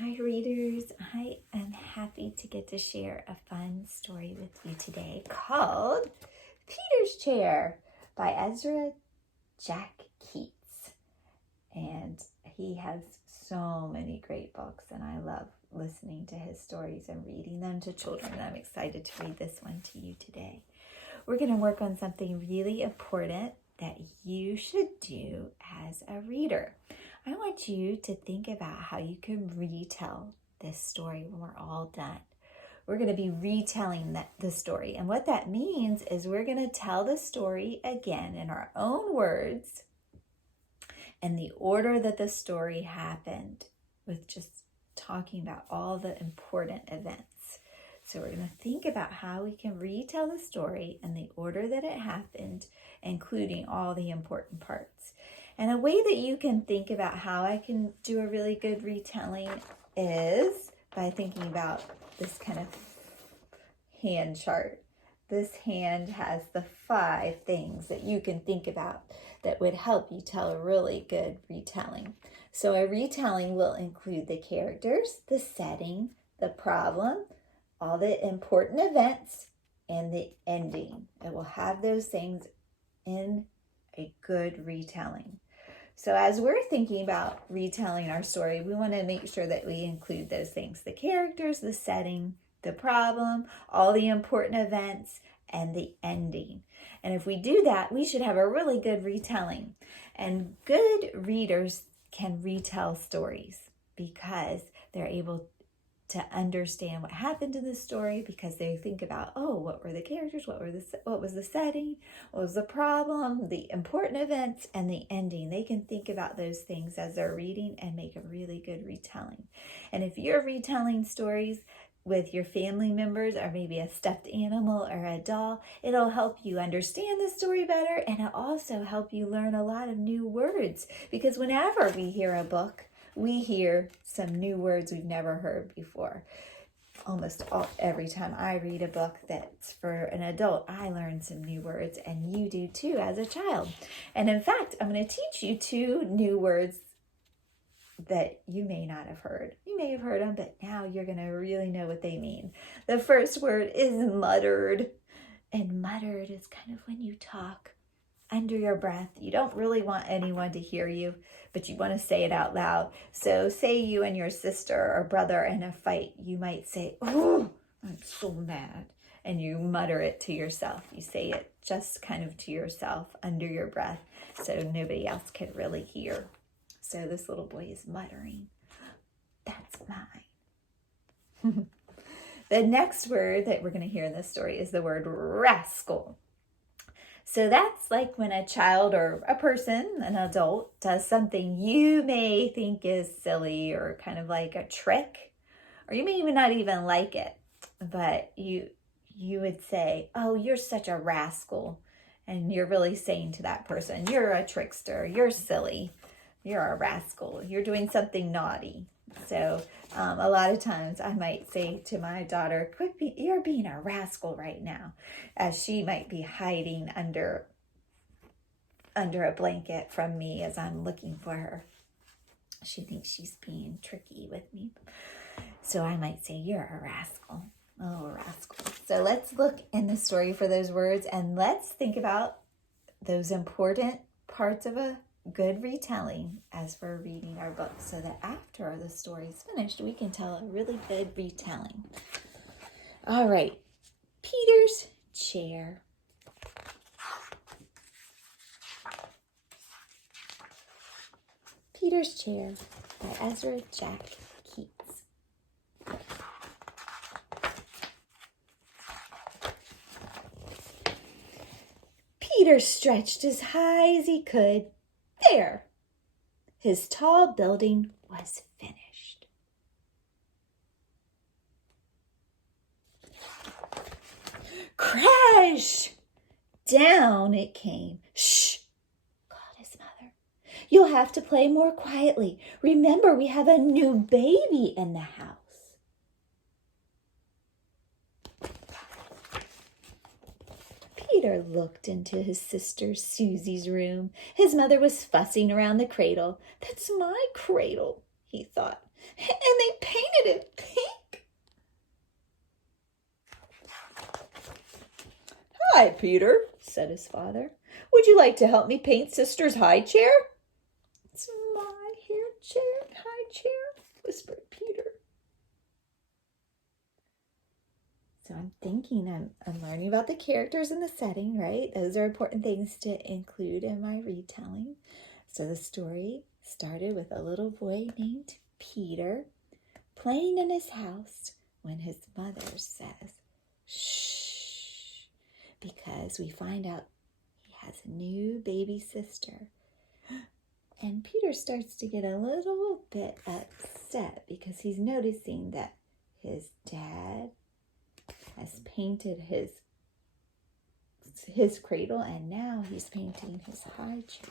Hi readers, I am happy to get to share a fun story with you today called Peter's Chair by Ezra Jack Keats. And he has so many great books and I love listening to his stories and reading them to children. And I'm excited to read this one to you today. We're going to work on something really important that you should do as a reader. I want you to think about how you can retell this story when we're all done. We're going to be retelling the story. And what that means is we're going to tell the story again in our own words and the order that the story happened, with just talking about all the important events. So we're going to think about how we can retell the story in the order that it happened, including all the important parts. And a way that you can think about how I can do a really good retelling is by thinking about this kind of hand chart. This hand has the 5 things that you can think about that would help you tell a really good retelling. So a retelling will include the characters, the setting, the problem, all the important events, and the ending. It will have those things in a good retelling. So as we're thinking about retelling our story, we want to make sure that we include those things: the characters, the setting, the problem, all the important events, and the ending. And if we do that, we should have a really good retelling. And good readers can retell stories because they're able to understand what happened in the story, because they think about, what were the characters, what was the setting, what was the problem, the important events, and the ending. They can think about those things as they're reading and make a really good retelling. And if you're retelling stories with your family members, or maybe a stuffed animal or a doll, it'll help you understand the story better, and it'll also help you learn a lot of new words, because whenever we hear a book, we hear some new words we've never heard before. Every time I read a book that's for an adult, I learn some new words, and you do too as a child. And in fact, I'm going to teach you 2 new words that you may not have heard. You may have heard them, but now you're going to really know what they mean. The first word is muttered. And muttered is kind of when you talk under your breath. You don't really want anyone to hear you, but you want to say it out loud. So say you and your sister or brother in a fight, you might say, "Oh, I'm so mad." And you mutter it to yourself. You say it just kind of to yourself under your breath so nobody else can really hear. So this little boy is muttering, "That's mine." The next word that we're going to hear in this story is the word rascal. So that's like when a child or a person, an adult, does something you may think is silly or kind of like a trick, or you may even not even like it, but you would say, "Oh, you're such a rascal." And you're really saying to that person, "You're a trickster, you're silly, you're a rascal, you're doing something naughty." So a lot of times I might say to my daughter, "You're being a rascal right now," as she might be hiding under a blanket from me as I'm looking for her. She thinks she's being tricky with me. So I might say, "You're a rascal." Oh, rascal. So let's look in the story for those words, and let's think about those important parts of a good retelling as we're reading our book, so that after the story is finished, we can tell a really good retelling. All right, Peter's Chair. Peter's Chair by Ezra Jack Keats. Peter stretched as high as he could. There! His tall building was finished. Crash! Down it came. "Shh!" called his mother. "You'll have to play more quietly. Remember, we have a new baby in the house." Peter looked into his sister Susie's room. His mother was fussing around the cradle. "That's my cradle," he thought. "And they Peter, said his father. Would you like to help me paint Sister's high chair? It's my high chair, whispered Peter. So I'm thinking I'm learning about the characters and the setting, right? Those are important things to include in my retelling. So the story started with a little boy named Peter playing in his house when his mother says, shh, because we find out he has a new baby sister. And Peter starts to get a little bit upset because he's noticing that his dad has painted his cradle, and now he's painting his high chair.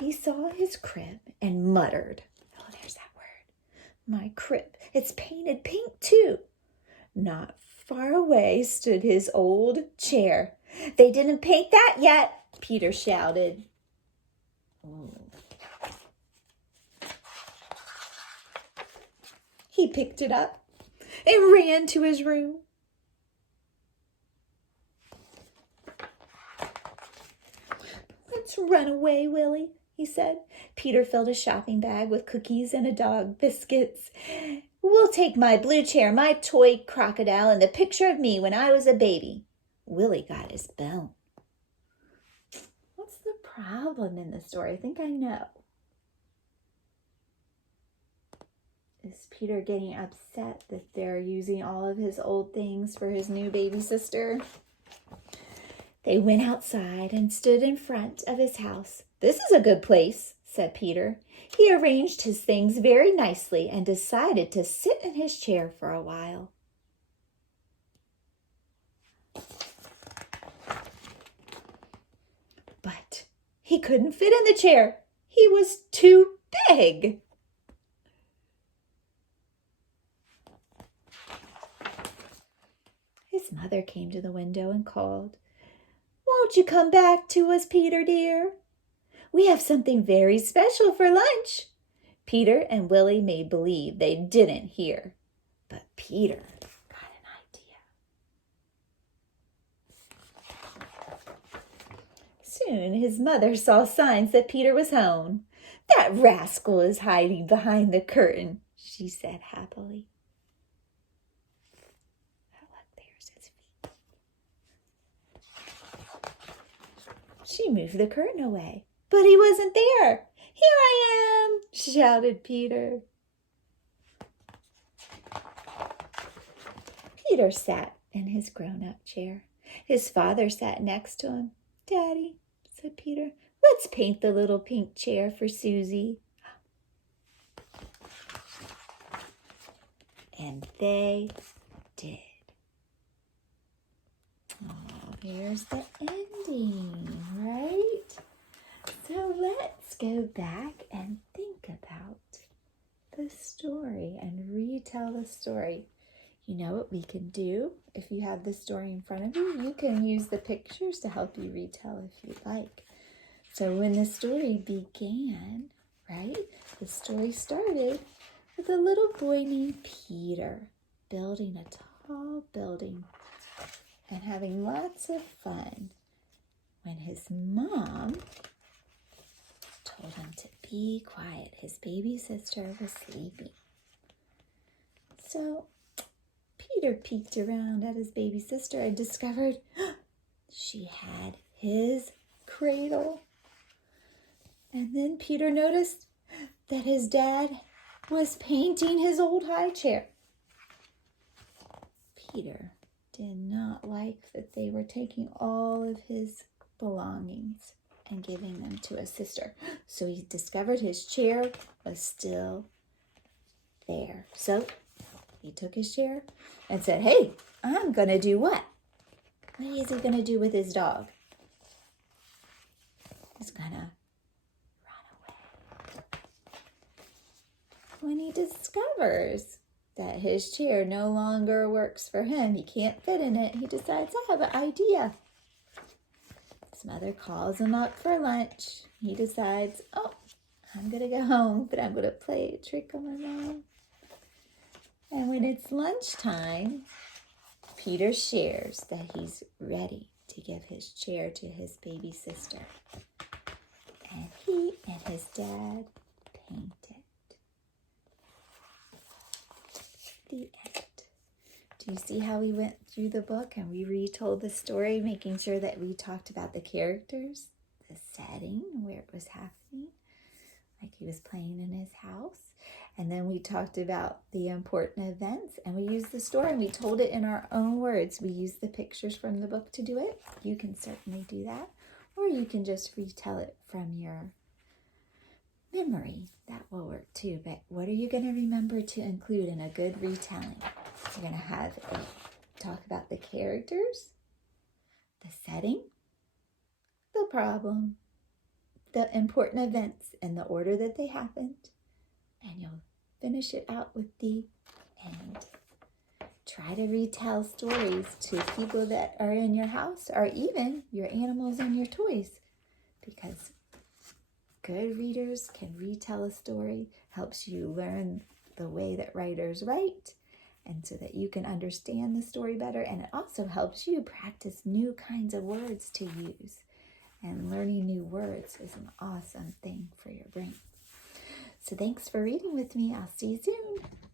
He saw his crib and muttered, oh, there's that word, my crib, it's painted pink too. Not far away stood his old chair. They didn't paint that yet, Peter shouted. He picked it up and ran to his room. Let's run away, Willie, he said. Peter filled a shopping bag with cookies and a dog biscuits. We'll take my blue chair, my toy crocodile, and the picture of me when I was a baby. Willie got his bone. What's the problem in the story? I think I know. Is Peter getting upset that they're using all of his old things for his new baby sister? They went outside and stood in front of his house. This is a good place, said Peter. He arranged his things very nicely and decided to sit in his chair for a while. But he couldn't fit in the chair. He was too big. His mother came to the window and called, Won't you come back to us, Peter dear? We have something very special for lunch. Peter and Willie made believe they didn't hear, but Peter got an idea. Soon his mother saw signs that Peter was home. That rascal is hiding behind the curtain, she said happily. She moved the curtain away, but he wasn't there. Here I am, shouted Peter. Peter sat in his grown-up chair. His father sat next to him. Daddy, said Peter, let's paint the little pink chair for Susie. And they did. Oh, here's the ending, right? So let's go back and think about the story and retell the story. You know what we can do? If you have the story in front of you, you can use the pictures to help you retell if you'd like. So when the story began, right, the story started with a little boy named Peter building a tall building and having lots of fun when his mom told him to be quiet. His baby sister was sleeping. So Peter peeked around at his baby sister and discovered she had his cradle. And then Peter noticed that his dad was painting his old high chair. Peter did not like that they were taking all of his belongings and giving them to his sister. So he discovered his chair was still there. So he took his chair and said, hey, I'm going to do what? What is he going to do with his dog? He's going to run away. When he discovers that his chair no longer works for him, he can't fit in it, he decides, I have an idea. His mother calls him up for lunch. He decides, oh, I'm going to go home, but I'm going to play a trick on my mom. And when it's lunchtime, Peter shares that he's ready to give his chair to his baby sister. And he and his dad paint it. The end. Do you see how we went through the book and we retold the story, making sure that we talked about the characters, the setting, where it was happening, like he was playing in his house. And then we talked about the important events, and we used the story and we told it in our own words. We used the pictures from the book to do it. You can certainly do that, or you can just retell it from your memory. That will work too. But what are you going to remember to include in a good retelling? You're going to have talk about the characters, the setting, the problem, the important events in the order that they happened, and you'll finish it out with the end. Try to retell stories to people that are in your house or even your animals and your toys, because good readers can retell a story, helps you learn the way that writers write, and so that you can understand the story better. And it also helps you practice new kinds of words to use. And learning new words is an awesome thing for your brain. So thanks for reading with me. I'll see you soon.